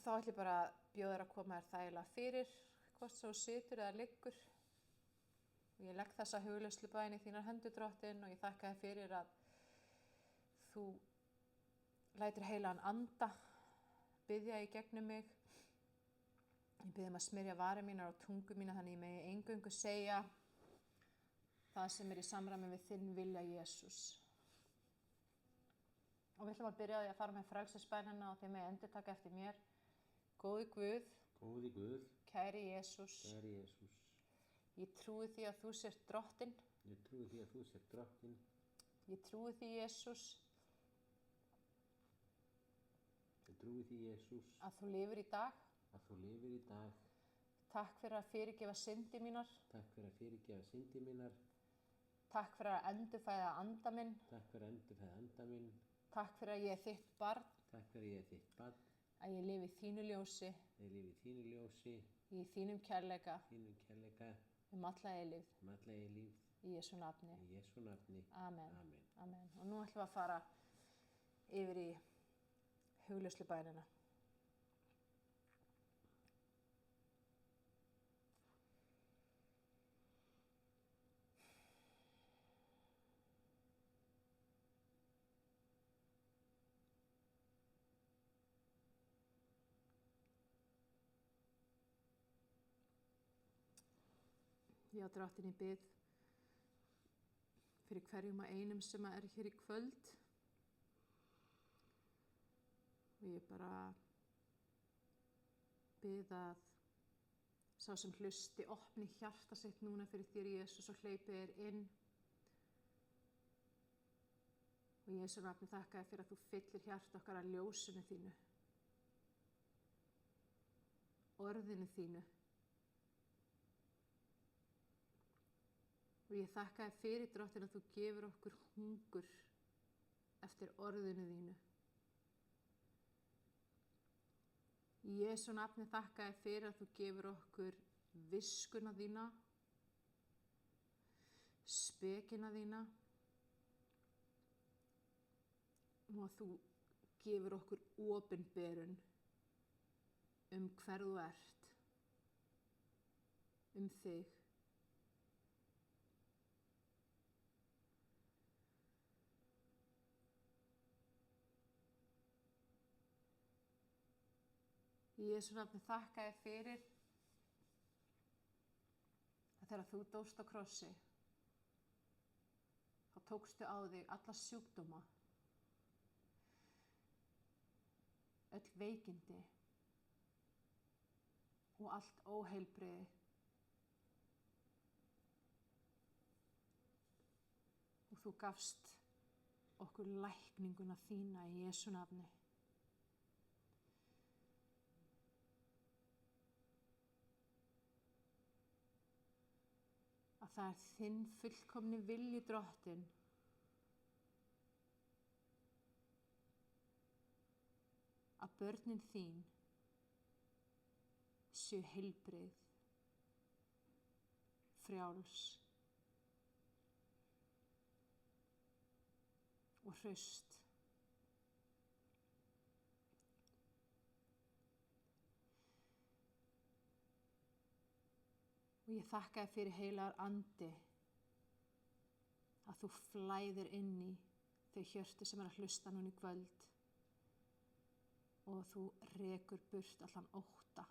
þá ætlum ég bara að bjóða þér að koma þér þægilega fyrir, hvort svo situr eða liggur. Og ég legg þessa hugleiðslubæn í þínar hendur, Drottinn, og ég þakka þér fyrir að þú lætur heilagan anda biðja í gegnum mig. Ég biðja að smyrja varir mínar og tungu mína þannig ég megi eingöngu segja það sem í samræmi við þinn vilja, Jesús. Og við ætlum að byrja á því að fara með frelsisbænina og þið megi endurtaka eftir mér. Góði Guð, kæri Jesús, ég trúi því að þú sért Drottinn. Ég trúi því, Jesús, að þú lifir í dag. Takk fyrir að fyrirgefa syndir mínar. Takk fyrir að endurfæða anda minn. Takk fyrir að ég er þitt barn. Að ég lifi í þínu ljósi. Í þínum kærleika. Alla eilífð. Í Jesú nafni. Amen. Og nú ætlum við að fara yfir í hugleiðslubænina. Já, Drottinn, ég bið fyrir hverjum og einum sem er hér í kvöld. Og ég bara bið að sá sem hlusti opni hjarta sitt núna fyrir þér, Jesús, og hleypi þér inn. Og í Jesú nafni þakka þér fyrir að þú fyllir hjarta okkar að ljósinu þínu, orðinu þínu. Og ég þakka þér fyrir, Drottinn, að þú gefur okkur hungur eftir orðinu þínu. Í Jesú nafni þakka þér fyrir að þú gefur okkur viskuna þína, spekina þína, og að þú gefur okkur opinberun hver þú ert, þig. Í Jesú nafni þakka þér fyrir að þegar þú dóst á krossi, þá tókstu á þig alla sjúkdóma, öll veikindi og allt óheilbrigði. Og þú gafst okkur lækninguna þína í Jesú nafni. Að það er þinn fullkomni vilji, Drottinn, að börnin þín séu heilbrigð, frjáls og hraust. Og ég þakka þér fyrir, heilagur andi, að þú flæðir inn í þau hjörtu sem að hlusta núna í kvöld og þú rekur burt allan ótta,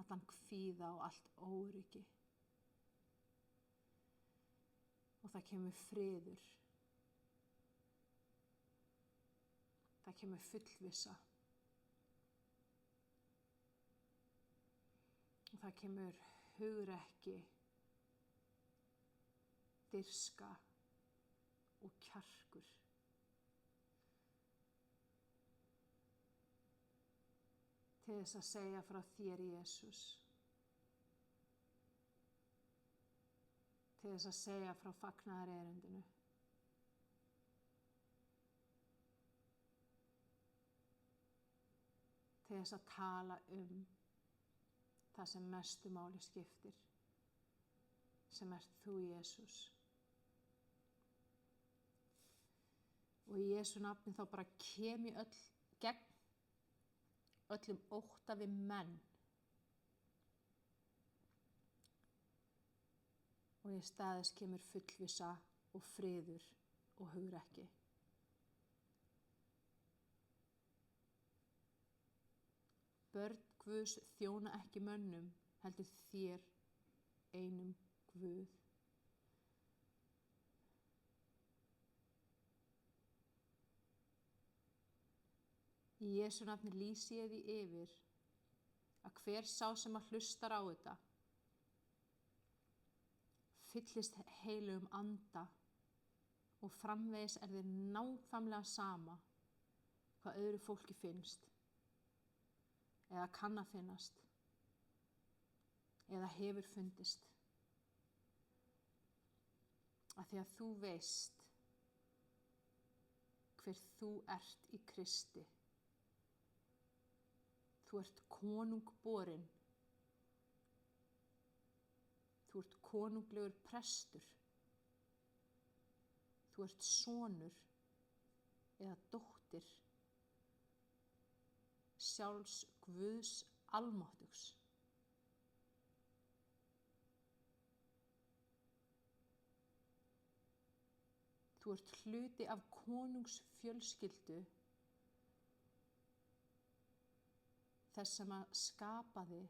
allan kvíða og allt óöryggi. Og það kemur friður, það kemur fullvissa og það kemur hugrekki, dirfska og kjarkur. Til þess að segja frá þér, Jesús. Til þess að segja frá fagnaðarerindinu. Til þess að tala það sem mestu máli skiptir, sem ert þú, Jesús. Og í Jesú nafni þá bara kem ég öll gegn öllum ótta við menn og í staðis kemur fullvissa og friður og hugrekki. Börn Guðs þjóna ekki mönnum, heldur þér einum Guð. Í Jesú nafni lýsi ég því yfir að hver sá sem að hlustar á þetta fyllist heilugum anda og framvegis þér nákvæmlega sama hvað öðru fólki finnst eða kann að finnast eða hefur fundist. Af því að þú veist hver þú ert í Kristi. Þú ert konungborinn. Þú ert konunglegur prestur. Þú ert sonur eða dóttir sjálfs Guðs almáttugs. Þú ert hluti af konungsfjölskyldu þess sem að skapaði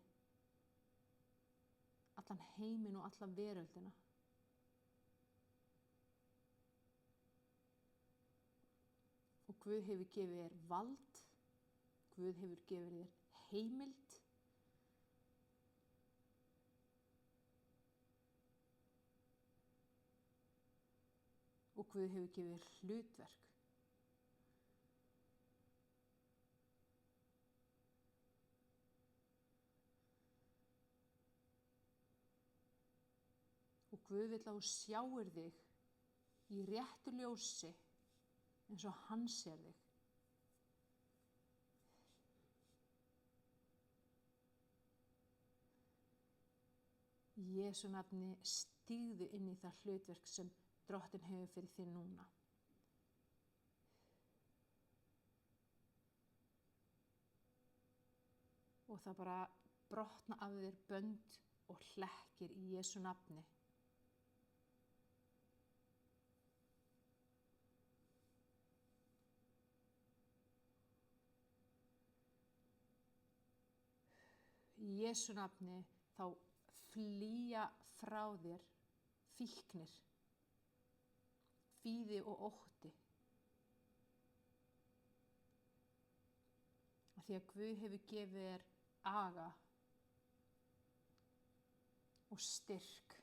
allan heiminn og alla veröldina. Og Guð hefur gefið þér vald, Guð hefur gefið þér heimild og Guð hefur gefið þér hlutverk. Og Guð vill að þú sjáir þig í réttu ljósi eins og hann sér þig. Í Jesú nafni stígðu inn í það hlutverk sem Drottinn hefur fyrir þig núna. Og það bara brotna af þér bönd og hlekkir í Jesú nafni. Í Jesú nafni þá flýja frá þér fíknir, kvíði og ótti. Af því að Guð hefur gefið þér aga og styrk.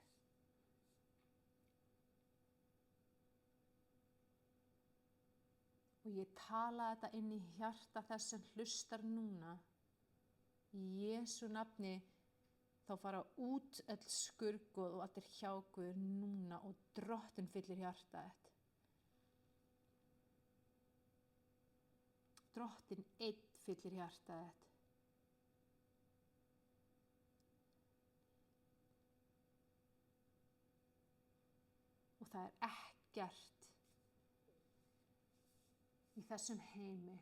Og ég tala þetta inn í hjarta þess sem hlustar núna. Í Jesú nafni þá fara út öll skurgoð og allir hjáguður núna og Drottinn fyllir hjarta þitt. Drottinn einn fyllir hjarta þitt. Og það er ekkert í þessum heimi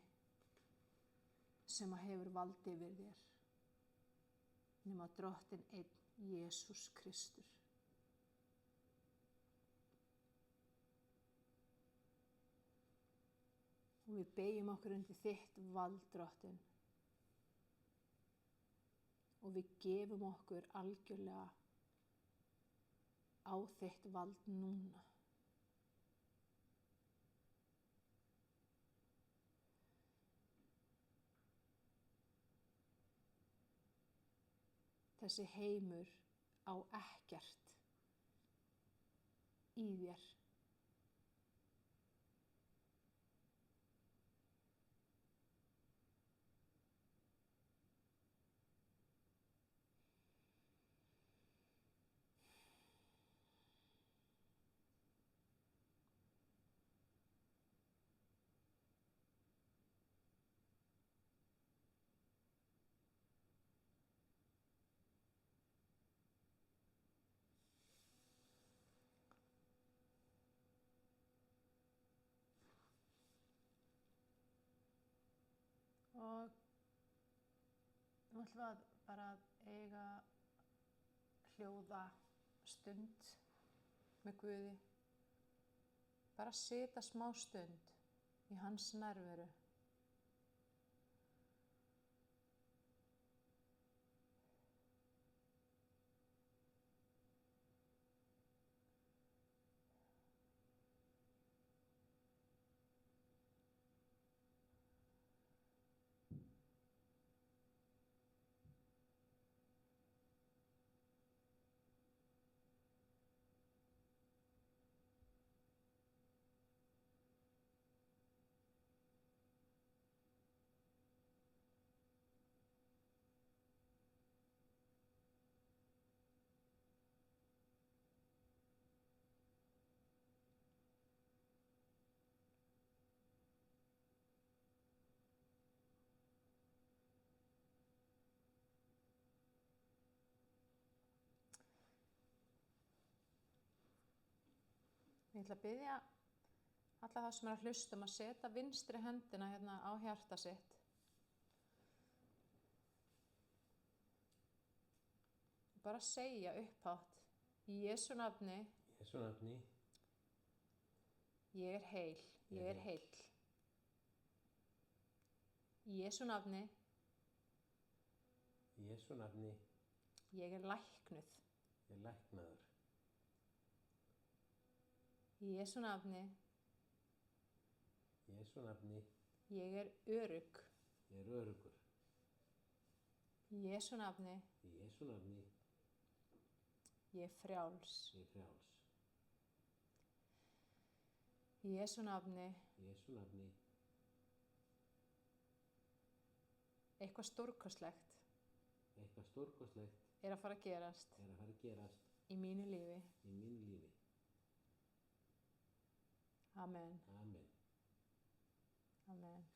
sem að hefur vald yfir þér nema Drottinn einn, Jesús Kristur. Og við beygjum okkur undir þitt vald, Drottinn. Og við gefum okkur algjörlega á þitt vald núna. Þessi heimur á ekkert í þér. Nú ætlum við að bara eiga hljóða stund með Guði. Bara sita smá stund í hans nærveru. Ég ætla að biðja alla það sem að hlusta að setja vinstri hendina hérna á hjarta sitt. Bara segja upphátt, í Jesú nafni, ég er heil, ég er heill. Í Jesú nafni, ég er læknuð. Í Jesú nafni, ég er örugg. Í Jesú nafni, ég er frjáls. Í Jesú nafni, eitthvað stórkostlegt er að fara að gerast í mínu lífi. Amen. Amen.